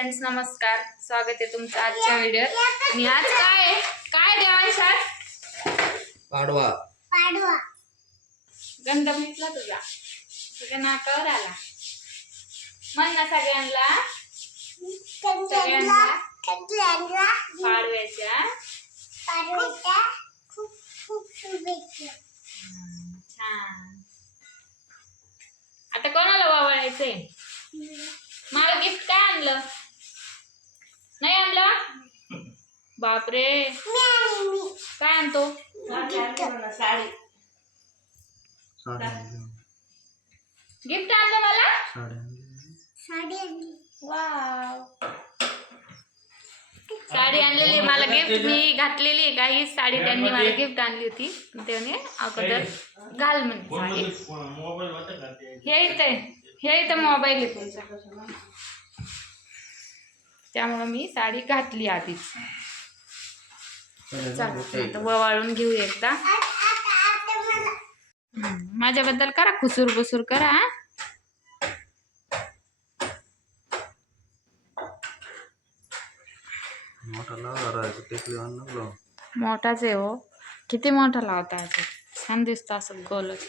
Friends नमस्कार. स्वागत आहे तुमचं आजच्या व्हिडिओत आणि आज काय आहे? काय देवांश आज? पाडवा. पाडवा. गंध मिटला तुझा. तुझ्या नाकावर आला. म्हण ना सगळ्यांना. सगळ्यांना. सगळ्यांना. पाडव्याच्या. पाडव्याच्या खूप खूप शुभेच्छा. हम्म, छान. आता कोणाला वावळायचंय? मला. गिफ्ट काय आणलं नाही आणलं बापरे. काय आणतो? साडी गिफ्ट आणलं मला? साडी आणली वाव साडी आणलेली मला गिफ्ट मी घातलेली काही साडी त्यांनी मला गिफ्ट आणली होती. त्याने अगोदर घाल म्हणे साडी. हे इथं हे इथं मोबाईल आहे तुमचा. त्यामुळं मी साडी घातली आधीच. चला आता ववाळून घेऊ एकदा. माझ्याबद्दल करा खुसूर बुसूर करा मोठाच आहे हो. किती मोठा लावता छान दिसतो असं गोलच.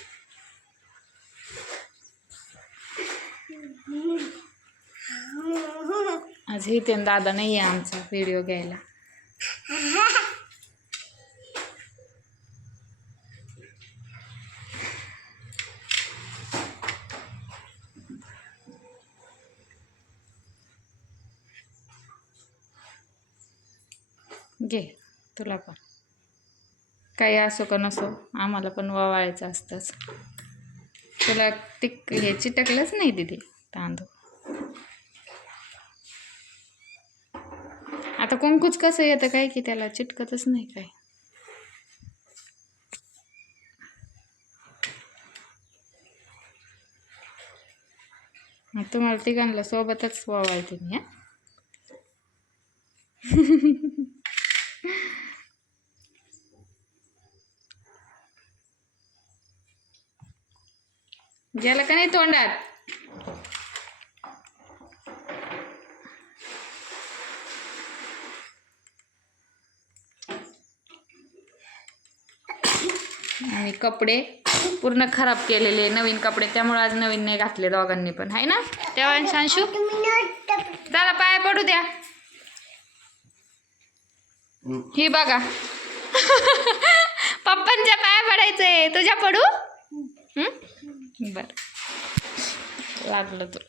आज इथे दादा नाही आहे आमचा व्हिडिओ घ्यायला. तुला पण. काही असो का नसो आम्हाला पण ववाळायचं असतंच. तुला टिक हे चिटकलंच नाही दिदी तांदूळ. आता कुंकूच कसं येतं काय की त्याला चिटकतच नाही काय तुम्हाला तिघांना सोबतच ववाळते मी गेलं का नाही तोंडात? आणि कपडे पूर्ण खराब केलेले नवीन कपडे. त्यामुळे आज नवीन नाही घातले दोघांनी पण. आहे ना? तेव्हा शांशू? तुम्ही नोट त्याला पाय पडू द्या. ही बघा. पप्पांच्या पाया पडायचंय. तुझ्या पडू? बर. लागलं तर.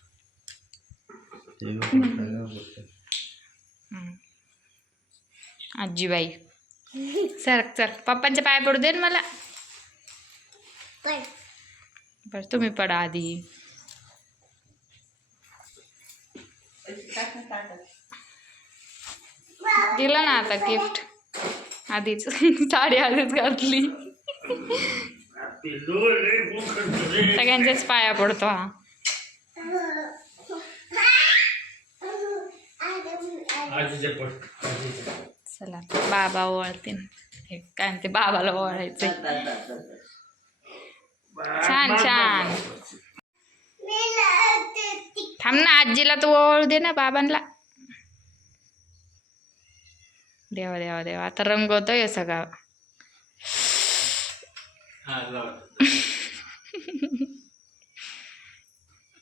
हं. आजीबाई. सरक चल. पप्पांच्या पाया पडू दे ना मला. बरं तुम्ही पडा आधी. दिलं ना आता गिफ्ट आधीच. साडी आधीच घातली. सगळ्यांच्याच पाया पडतो हा. चला बाबा ओवाळतील हे काय म्हणते बाबाला ओळायचे छान छान. थांब ना आजीला तू ओळू दे ना बाबांना देवा देवा देवा. आता रंगवतोय सगळा.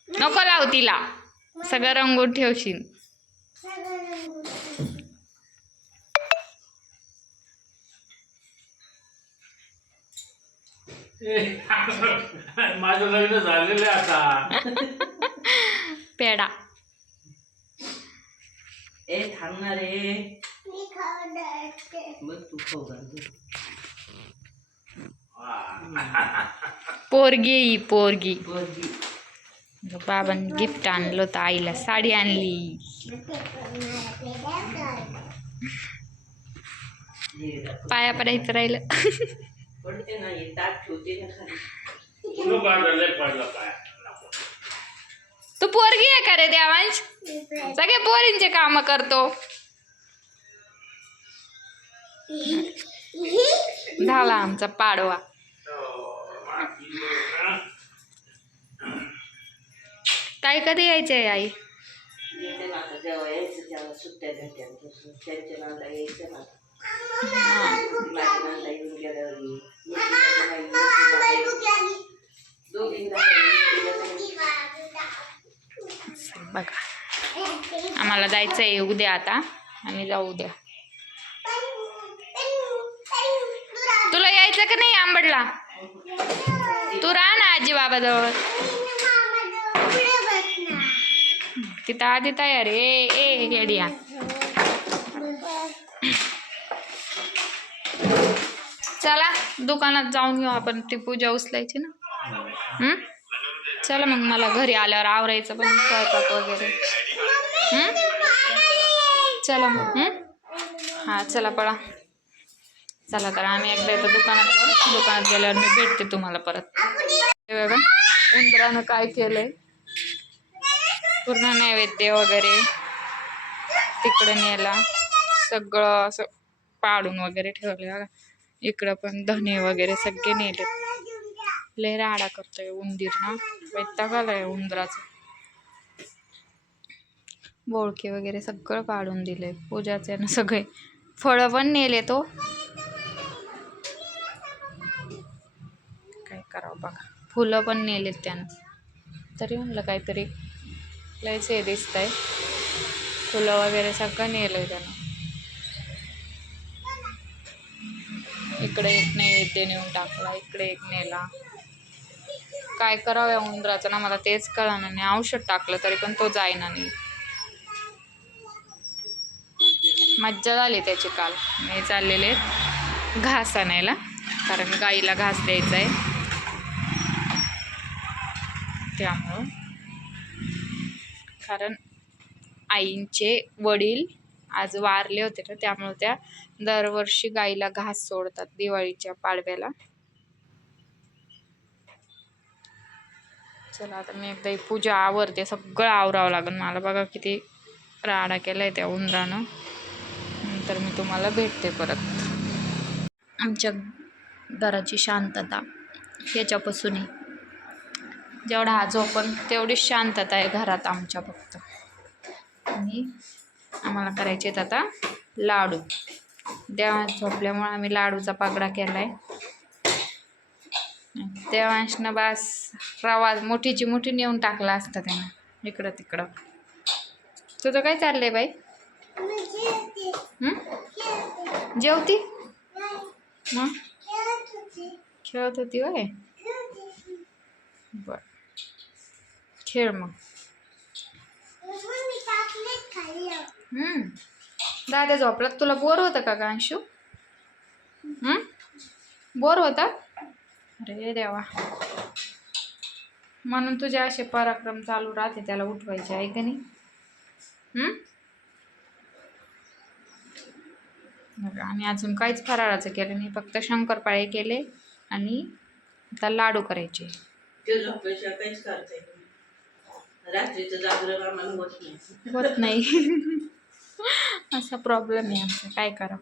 नको लाव तिला. सगळं रंगवून ठेवशील. माझं लग्न झालेलं आहे आता. पेडा. ए थांबणार रे. मी खाऊ बघ तू खाऊ घाल. पोरगी ही पोरगी. पोरगी. बाबांनी गिफ्ट आणलं होतं आईला साडी आणली. पाया पडायचं राहिलं. तू पोरगी आहे का रे देवांश? सगळे पोरींचे काम करतो. झाला आमचा पाडवा. ताई कधी यायचे आई? बघा. आम्हाला जायचं आहे उद्या आता. आम्ही जाऊ उद्या. तुला यायचं का नाही आंबडला? तू राहा ना आजी बाबाजवळ तिथं आधी तयार आहे. ए ए येडिया चला दुकानात जाऊन घेऊ आपण ती पूजा उचलायची ना हम्म? चला मग मला घरी आल्यावर आवरायचं पण स्वयंपाक वगैरे हम्म? चला मग हम्म? हा चला पळा चला तर आम्ही एकदा इथं दुकानात दुकानात गेल्यावर मी भेटते तुम्हाला परत. हे बघा उंदरानं काय केलंय? पूर्ण नैवेद्य वगैरे तिकडे नेला. सगळं असं पाडून वगैरे ठेवले. बघा इकडं पण धने वगैरे सगळे नेले. लय राडा करतोय उंदीर ना. वैताग आलाय उंदराचं. बोळके वगैरे सगळं पाडून दिले पूजाचे ना सगळे. फळं पण नेले तो. करावं बघा. फुलं पण नेलेत त्यानं. तरी म्हणलं काहीतरी लयच हे दिसतंय. फुलं वगैरे सगळं नेलंय त्यानं. इकडे एक नैवेद्य नेऊन टाकला इकडे एक नेला. काय करावं या उंदराचं ना मला तेच कळणार नाही. औषध टाकलं तरी पण तो जाईना नाही. मज्जा झाली त्याची काल. मी चाललेले घास आणायला कारण गाईला घास द्यायचा आहे त्यामुळं कारण आईंचे वडील आज वारले होते ना त्यामुळं त्या दरवर्षी गाईला घास सोडतात दिवाळीच्या पाडव्याला. चला आता मी एकदा पूजा आवरते. सगळं आवरावं लागेल. मला बघा किती राडा केलाय त्या उंदरानं. नंतर मी तुम्हाला भेटते परत. आमच्या घराची शांतता याच्यापासूनही. जेवढा हा झोपन तेवढी शांतता आहे घरात आमच्या फक्त. आणि आम्हाला करायचे आहेत आता लाडू. देवांश झोपल्यामुळे आम्ही लाडूचा पागडा केला आहे देवांशनं बास रवा मोठीची मोठी नेऊन टाकला असता त्यानं इकडं तिकडं. तुझं काय चाललंय बाई? जेवती? मग? खेळत होती होय? बर. खेळ मग हम्म. दादा झोपलात? तुला बोर होतं का गांशू बोर होता? अरे देवा. म्हणून तुझे असे पराक्रम चालू राहते त्याला उठवायचे आहे का नाही? हम्म? आणि अजून काहीच फराळाचं केलं नाही फक्त शंकरपाळे केले आणि आता लाडू करायचे ते झोपायच्या काहीच करता येत नाही. रात्रीचं जागरण आम्हाला होत नाही. होत नाही. असा प्रॉब्लेम आहे आमचा. काय करा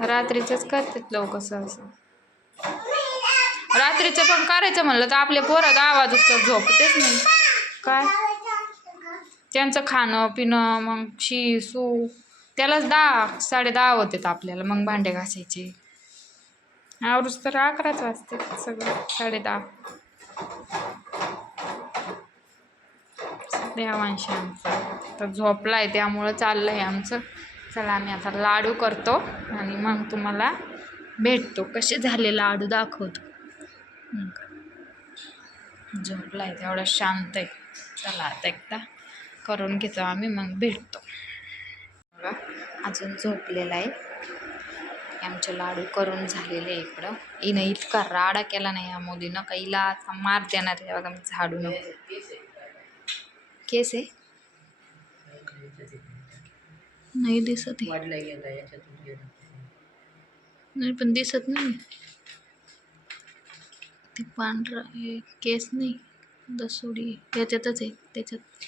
रात्रीचंच करतात लोक सहसा. रात्रीचं पण करायचं म्हणलं तर आपले पोरं आवाज असतात झोपतेच नाही. काय? त्यांचं खाणं पिणं मग शी सूप त्यालाच दहा साडे दहा होते आपल्याला मग भांडे घासायचे. आवरूच तर अकराच वाजते सगळं साडे दहा. देवांशी आमचं. तर आहे त्यामुळं चाललं आहे आमचं. चला आम्ही आता लाडू करतो आणि मग तुम्हाला भेटतो. कसे झाले लाडू दाखवतो? झोपला आहे तेवढा शांत आहे. चला आता एकदा करून घेतो आम्ही मग भेटतो. अजून झोपलेला आहे. आमचे लाडू करून झालेले आहे इकडं. हिनं इतका राडा केला नाही या मोदीनं. का हिला आता मार देणार आहे. बघा मी झाडून. केस आहे? नाही दिसत. नाही पण दिसत नाही. ते पांढरा हे केस नाही. दसोडी त्याच्यातच आहे. त्याच्यात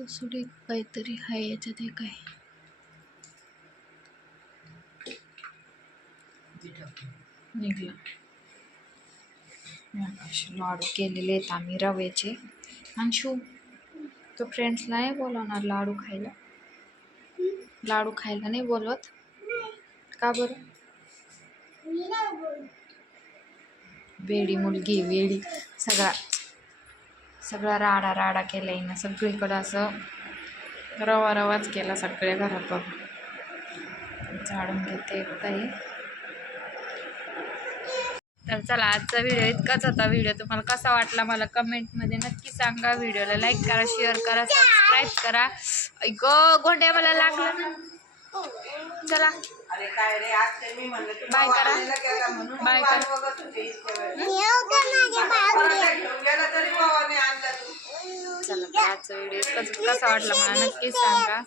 दुसरी काहीतरी आहे याच्यात हे काय लाडू केलेले आहेत आम्ही रव्याचे. आणि शू तो फ्रेंड्सला नाही बोलवणार लाडू खायला. लाडू खायला नाही बोलवत. का बरं? वेळी मुलगी वेळी सगळा सगळा राडा राडा केला हिनं सगळीकडं असं रवा रवाच केला सगळ्या घरात बघ झाडून घेते हे तर चला आजचा व्हिडिओ इतकाच होता. व्हिडिओ तुम्हाला कसा वाटला मला कमेंटमध्ये नक्की सांगा. व्हिडिओला लाईक करा शेअर करा सबस्क्राईब करा. ऐक गोंड्या मला लागलं. ना चला. अरे काय रे आज ते मी म्हणलं तू बाय करा. बाय करा. बघत होते इतक्या वेळ. येऊ का माझ्या बागेत? परत घेऊन गेला तरी बाबाने आणला तू चला तर इतकाच कसा वाटला मला. नक्कीच सांगा.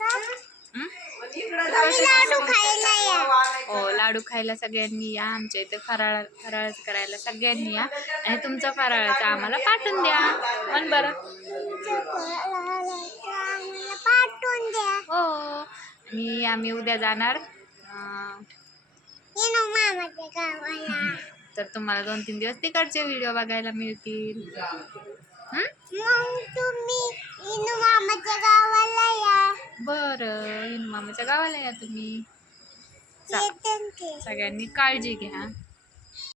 हं? लाडू खायला या. लाडू खायला सगळ्यांनी या. आमच्या इथे फराळ फराळ करायला सगळ्यांनी या. आणि तुमचा फराळाचा आम्हाला पाठवून द्या. पण बरं. आम्हाला पाठवून द्या. हो. आणि आम्ही उद्या जाणार तर तुम्हाला दोन तीन दिवस तिकडचे व्हिडिओ बघायला मिळतील. हं? मग तुम्ही इनू मामाच्या गावाला या. बरं मामाच्या गावाला या तुम्ही. चा- येते ते. सगळ्यांनी काळजी घ्या.